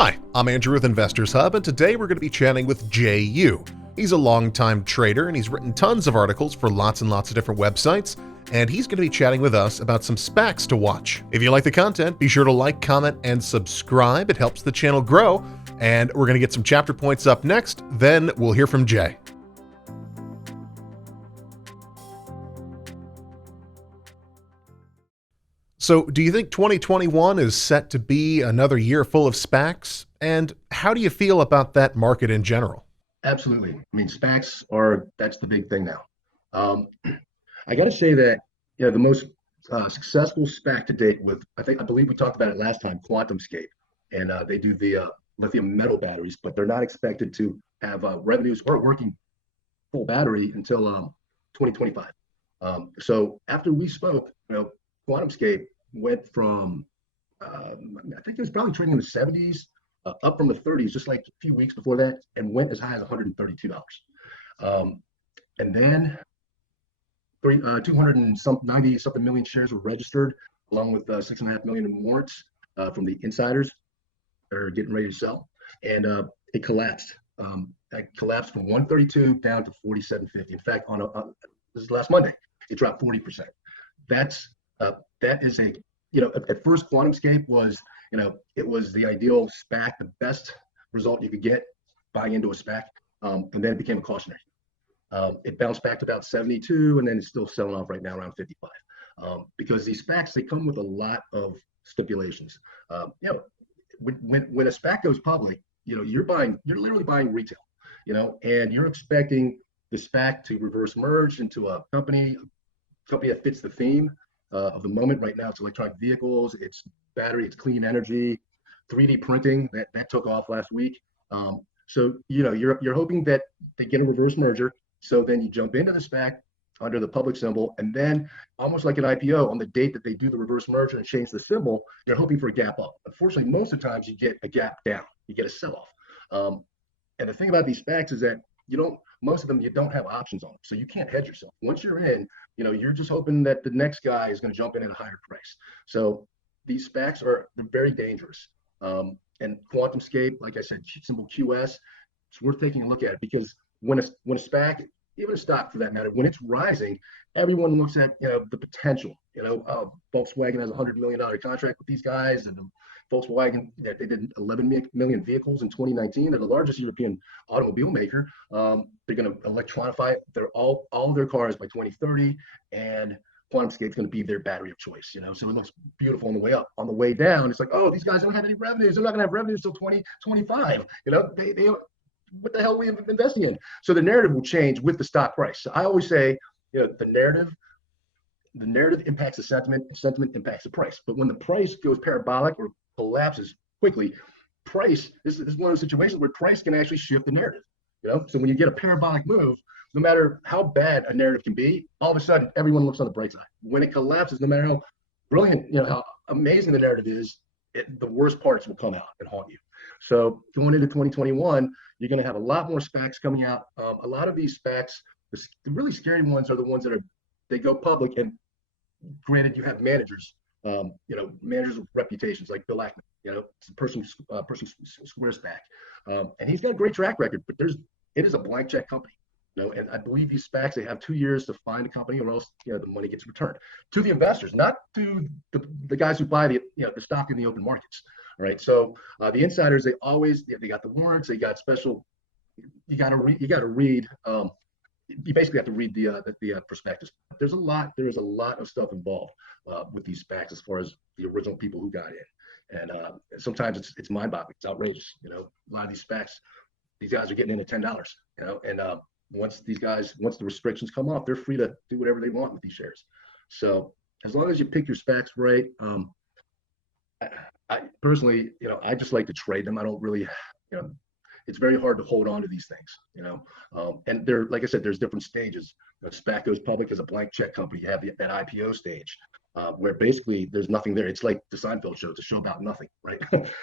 Hi, I'm Andrew with Investors Hub, and today we're going to be chatting with Jea Yu. He's a longtime trader, and he's written tons of articles for lots and lots of different websites, and he's going to be chatting with us about some SPACs to watch. If you like the content, be sure to like, comment, and subscribe. It helps the channel grow, and we're going to get some chapter points up next, then we'll hear from Jay. So, do you think 2021 is set to be another year full of SPACs? And how do you feel about that market in general? Absolutely. I mean, that's the big thing now. I got to say that, the most successful SPAC to date I believe we talked about it last time, QuantumScape, and they do the lithium metal batteries, but they're not expected to have revenues or working full battery until 2025. So after we spoke, QuantumScape went from, I think it was probably trading in the 70s, up from the 30s, just like a few weeks before that, and went as high as $132. And then 200 and some 90 something million shares were registered, along with 6.5 million in warrants from the insiders that are getting ready to sell, and it collapsed. It collapsed from 132 down to 47.50. In fact, this is last Monday, it dropped 40%. That is at first QuantumScape was, it was the ideal SPAC, the best result you could get buying into a SPAC, and then it became a cautionary. It bounced back to about 72, and then it's still selling off right now around 55. Because these SPACs, they come with a lot of stipulations. When a SPAC goes public, you're literally buying retail, and you're expecting the SPAC to reverse merge into a company that fits the theme of the moment. Right now, it's electronic vehicles, it's battery, it's clean energy, 3D printing that took off last week. So you're hoping that they get a reverse merger. So then you jump into the SPAC under the public symbol, and then almost like an IPO, on the date that they do the reverse merger and change the symbol, you're hoping for a gap up. Unfortunately, most of the times you get a gap down, you get a sell-off. And the thing about these SPACs is that most of them you don't have options on them, so you can't hedge yourself. Once you're in, you're just hoping that the next guy is going to jump in at a higher price. So these SPACs they're very dangerous. And QuantumScape, like I said, symbol QS, it's worth taking a look at it, because when a SPAC, even a stock for that matter, when it's rising, everyone looks at the potential. Volkswagen has a $100 million contract with these guys, and Volkswagen, they did 11 million vehicles in 2019. They're the largest European automobile maker. They're going to electronify all their cars by 2030, and QuantumScape's going to be their battery of choice. So it looks beautiful on the way up. On the way down, it's like, oh, these guys don't have any revenues. They're not going to have revenues until 2025. They what the hell are we investing in? So the narrative will change with the stock price. So I always say, the narrative impacts the sentiment, and sentiment impacts the price. But when the price goes parabolic or collapses quickly, this is one of those situations where price can actually shift the narrative. So when you get a parabolic move, no matter how bad a narrative can be, all of a sudden everyone looks on the bright side. When it collapses, no matter how brilliant, how amazing the narrative is, the worst parts will come out and haunt you. So going into 2021, you're going to have a lot more SPACs coming out. A lot of these SPACs, the really scary ones are the ones they go public, and granted, you have managers, managers with reputations like Bill Ackman, it's a person Square SPAC, and he's got a great track record, but it is a blank check company. And I believe these SPACs, they have 2 years to find a company, or else the money gets returned to the investors, not to the guys who buy the stock in the open markets. All right, so the insiders, they got the warrants, they got special. You got to read. You basically have to read the prospectus. There is a lot of stuff involved with these SPACs as far as the original people who got in, and sometimes it's mind-boggling. It's outrageous. A lot of these SPACs, these guys are getting in at $10. And once the restrictions come off, they're free to do whatever they want with these shares. So as long as you pick your SPACs right, I personally, I just like to trade them. I don't really, it's very hard to hold on to these things, and like I said, there's different stages. SPAC goes public as a blank check company. You have that IPO stage, where basically there's nothing there. It's like the Seinfeld show. It's a show about nothing, right?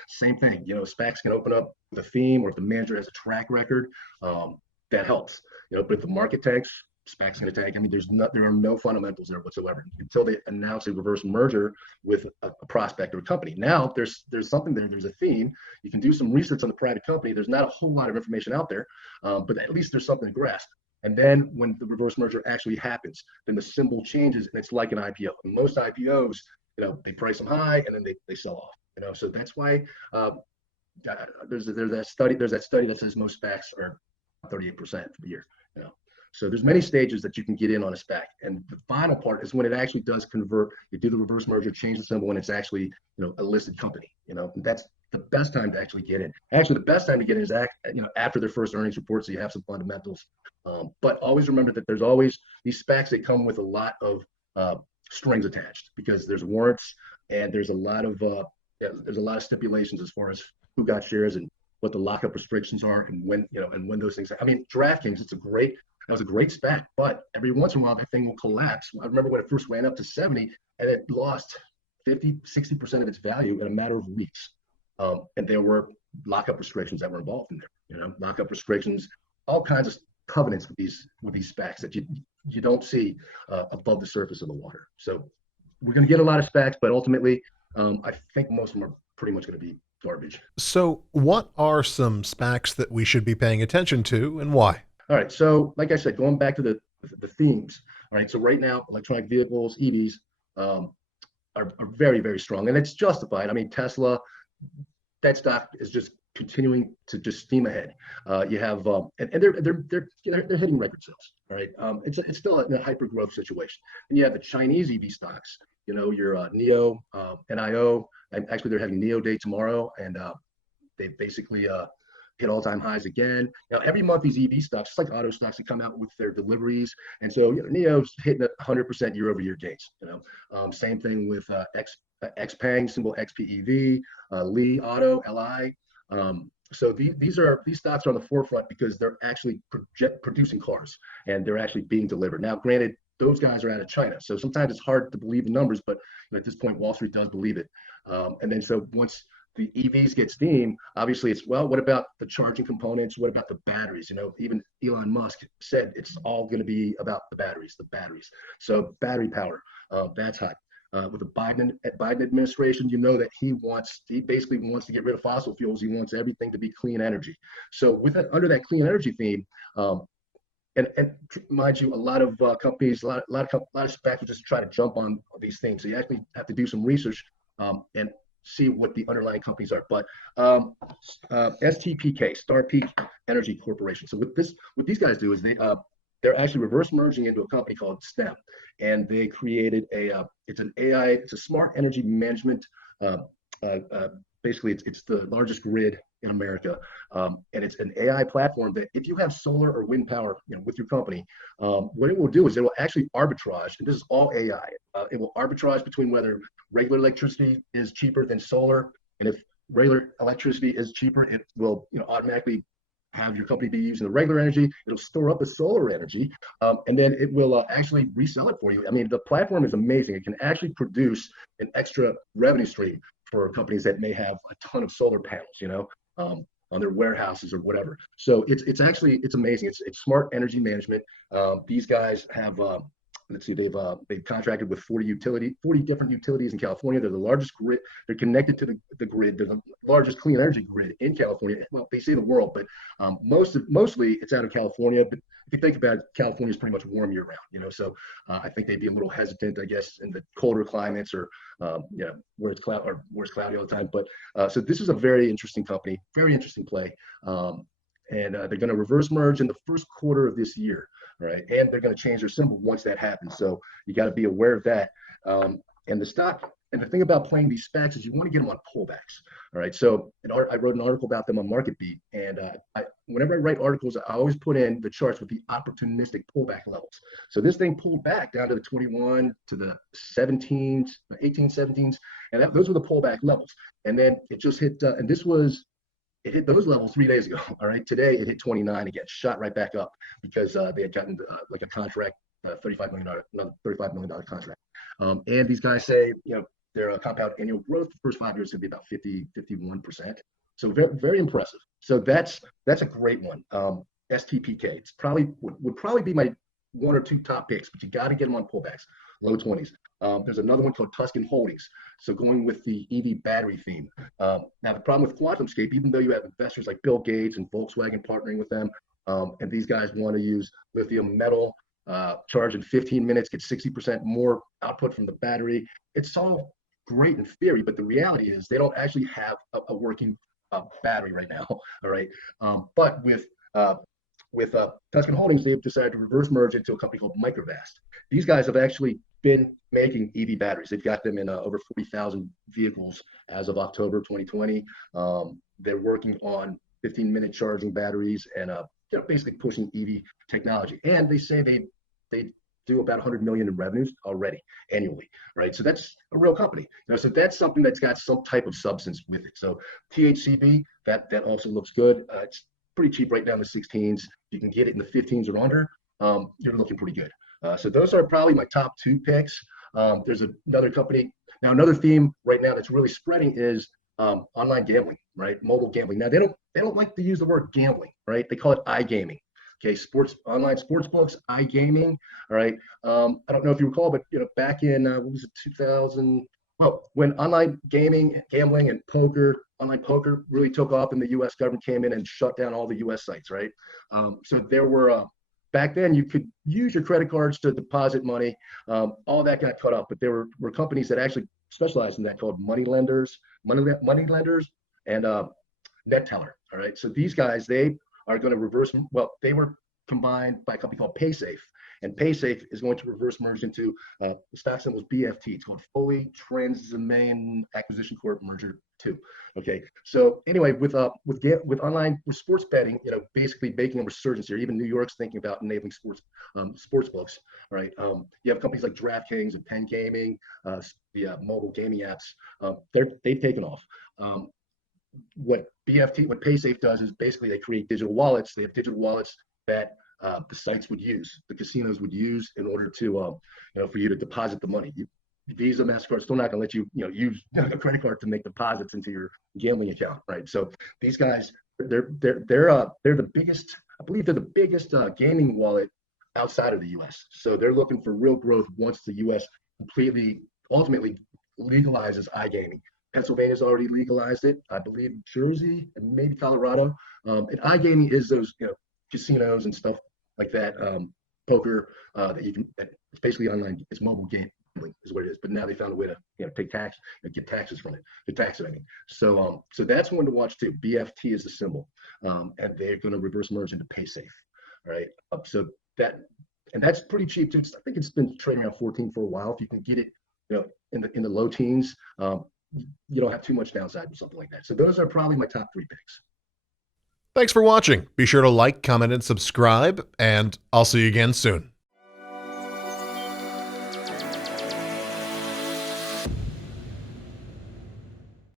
Same thing. SPACs can open up with a theme, or if the manager has a track record, that helps. But if the market tanks, SPAC's going to tank. I mean, there are no fundamentals there whatsoever until they announce a reverse merger with a prospect or a company. Now there's something there. There's a theme. You can do some research on the private company. There's not a whole lot of information out there, but at least there's something to grasp. And then when the reverse merger actually happens, then the symbol changes and it's like an IPO. And most IPOs, they price them high and then they sell off. So that's why there's that study that says most SPACs are 38% for the year. So there's many stages that you can get in on a SPAC, and the final part is when it actually does convert. You do the reverse merger, change the symbol, when it's actually a listed company. That's the best time to actually get in. Actually, the best time to get in is after their first earnings report, so you have some fundamentals. But always remember that there's always these SPACs that come with a lot of strings attached, because there's warrants and there's a lot of stipulations as far as who got shares and what the lockup restrictions are and when those things. I mean, DraftKings, that was a great SPAC, but every once in a while that thing will collapse. I remember when it first ran up to 70 and it lost 50-60% of its value in a matter of weeks. And there were lockup restrictions that were involved in there. Lockup restrictions, all kinds of covenants with these SPACs that you don't see above the surface of the water. So we're going to get a lot of SPACs, but ultimately, I think most of them are pretty much going to be garbage. So what are some SPACs that we should be paying attention to, and why? All right. So like I said, going back to the themes. All right. So right now, electronic vehicles, EVs, are very, very strong, and it's justified. I mean, Tesla, that stock is just continuing to just steam ahead. You have and they're hitting record sales. All right. It's still in a hyper growth situation, and you have the Chinese EV stocks. Your NIO, NIO. And actually, they're having NIO Day tomorrow, and they basically hit all-time highs again. Every month these EV stocks, just like auto stocks, that come out with their deliveries, and so NIO's hitting 100% year-over-year gains. Same thing with XPeng, symbol XPEV, Li Auto, LI. So these stocks are on the forefront because they're actually producing cars and they're actually being delivered. Now, granted, those guys are out of China, so sometimes it's hard to believe the numbers, but at this point, Wall Street does believe it. And then so once the EVs get steam, obviously it's, well, what about the charging components? What about the batteries? Even Elon Musk said it's all going to be about the batteries. So battery power, that's hot. With the Biden administration, that he basically wants to get rid of fossil fuels. He wants everything to be clean energy. So under that clean energy theme, and mind you, a lot of companies, a lot of SPACs will just try to jump on these things. So you actually have to do some research and see what the underlying companies are. But STPK, Star Peak Energy Corporation. So what these guys do is they're actually reverse merging into a company called STEM, and they created it's a smart energy management. Basically, it's the largest grid in America, and it's an AI platform that if you have solar or wind power, with your company, what it will do is it will actually arbitrage, and this is all AI. It will arbitrage between whether regular electricity is cheaper than solar, and if regular electricity is cheaper, it will automatically have your company be using the regular energy. It'll store up the solar energy, and then it will actually resell it for you. I mean, the platform is amazing. It can actually produce an extra revenue stream for companies that may have a ton of solar panels, on their warehouses or whatever. So it's amazing. It's smart energy management. These guys have let's see, they've contracted with 40 different utilities in California. They're the largest grid. They're connected to the grid. They're the largest clean energy grid in California. Well, they say the world, but mostly it's out of California. But if you think about it, California is pretty much warm year round, so I think they'd be a little hesitant, I guess, in the colder climates or where it's cloudy all the time. But so this is a very interesting company, very interesting play. And they're going to reverse merge in the first quarter of this year, right? And they're going to change their symbol once that happens. So you got to be aware of that. And the stock, and the thing about playing these SPACs is you want to get them on pullbacks, all right? So I wrote an article about them on MarketBeat, and whenever I write articles, I always put in the charts with the opportunistic pullback levels. So this thing pulled back down to the 21 to the 17s, 18, 17s, and those were the pullback levels. And then it just hit, and it hit those levels 3 days ago. All right. Today it hit 29 again, shot right back up because they had gotten like a contract, $35 million contract. And these guys say, their compound annual growth the first 5 years is going to be about 51%. So very, very impressive. So that's a great one. STPK. It's would probably be one or two top picks, but you got to get them on pullbacks, low 20s. There's another one called Tuscan Holdings. So going with the EV battery theme. Now, the problem with QuantumScape, even though you have investors like Bill Gates and Volkswagen partnering with them, and these guys want to use lithium metal, charge in 15 minutes, get 60% more output from the battery. It's all great in theory, but the reality is they don't actually have a working battery right now. All right. But with Tuscan Holdings, they've decided to reverse merge into a company called Microvast. These guys have actually been making EV batteries. They've got them in over 40,000 vehicles as of October 2020. They're working on 15-minute charging batteries and they're basically pushing EV technology. And they say they do about 100 million in revenues already annually, right? So that's a real company. So that's something that's got some type of substance with it. So THCB, that also looks good. It's pretty cheap right down the 16s. You can get it in the 15s or under. You're looking pretty good. So those are probably my top two picks. There's another company. Now, another theme right now that's really spreading is online gambling, right? Mobile gambling. Now, they don't like to use the word gambling, right? They call it iGaming. Okay, online sports books, iGaming. All right. I don't know if you recall, but back in what was it, 2000? Well, when online gambling, and online poker really took off, and the U.S. government came in and shut down all the U.S. sites, right? So there were back then you could use your credit cards to deposit money. All that got cut off, but there were companies that actually specialized in that called money lenders, and NetTeller. All right. So these guys, they are going to reverse. Well, they were combined by a company called PaySafe, and PaySafe is going to reverse merge into the stock symbol is BFT. It's called Foley Transaminase Acquisition Corp Merger 2. Okay, so anyway, with sports betting, basically making a resurgence here. Even New York's thinking about enabling sports books. All right, you have companies like DraftKings and Penn Gaming, the mobile gaming apps. They've taken off. What PaySafe does is basically they create digital wallets. They have digital wallets that the sites would use, the casinos would use in order to, for you to deposit the money. Visa, MasterCard still not going to let you, use a credit card to make deposits into your gambling account, right? So these guys, they're the biggest. I believe they're the biggest gaming wallet outside of the U.S. So they're looking for real growth once the U.S. ultimately legalizes iGaming. Pennsylvania's already legalized it. I believe Jersey and maybe Colorado. And iGaming is those casinos and stuff like that, poker that you can. It's basically online. It's mobile gambling is what it is. But now they found a way to take tax and get taxes from it. The tax it, I mean. So that's one to watch too. BFT is the symbol, and they're going to reverse merge into PaySafe. All right. So that's pretty cheap too. I think it's been trading around 14 for a while. If you can get it, in the low teens. You don't have too much downside or something like that. So those are probably my top three picks. Thanks for watching. Be sure to like, comment, and subscribe, and I'll see you again soon.